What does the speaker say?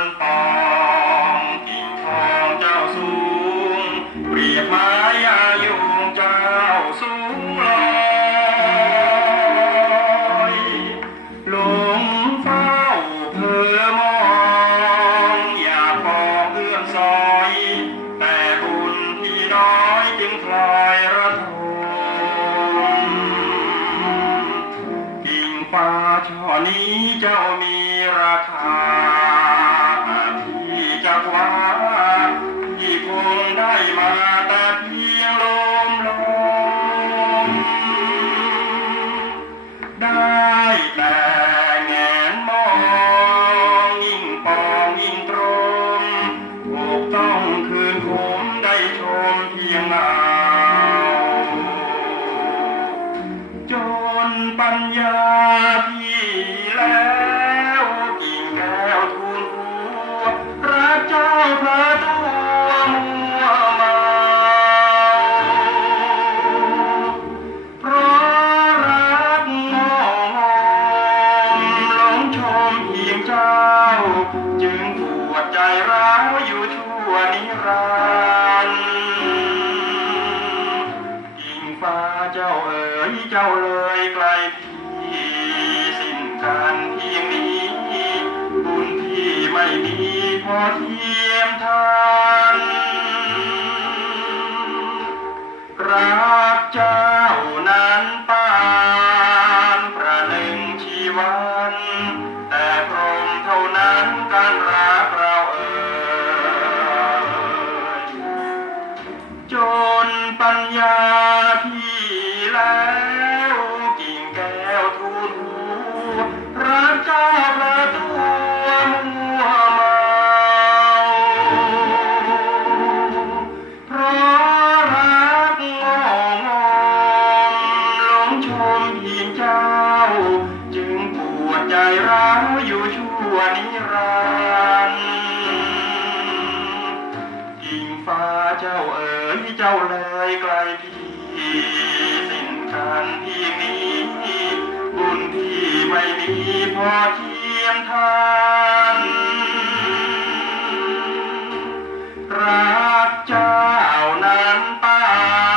นปองกิ่งทองเจ้าสูง เปรียบไม้ยายุงเจ้าสูงลอยลงเฝ้าเธอมองอย่าปองเอื้อมซอย แต่บุญที่น้อยจึงพลอยระทมกิ่งฟ้าช่อนี้เจ้ามีราคา ปัญญาพี่แล้วกิ่งแก้วทูลหัวพระเจ้าพระตัวมัวเมาเพราะรักงอมหลงชมเพียงเจ้า จึงปวดใจร้าวอยู่ เจ้าเลยไกลพี่สิ้นกันเพียงนี้ บุญพี่ไม่มีพอเทียมทันรักเจ้านั้นปานประหนึ่งชีวันแต่พรมเท่านั้นการรักเราเอ่ยจนปัญญา เราวอยู่ชั่วนิรันดร์กิ่งฟ้าเจ้าเอ๋ยเจ้าเลยไกลพี่สิ้นการที่นี้บุญที่ไม่มีพอเทียมทานรักเจ้านั้นตา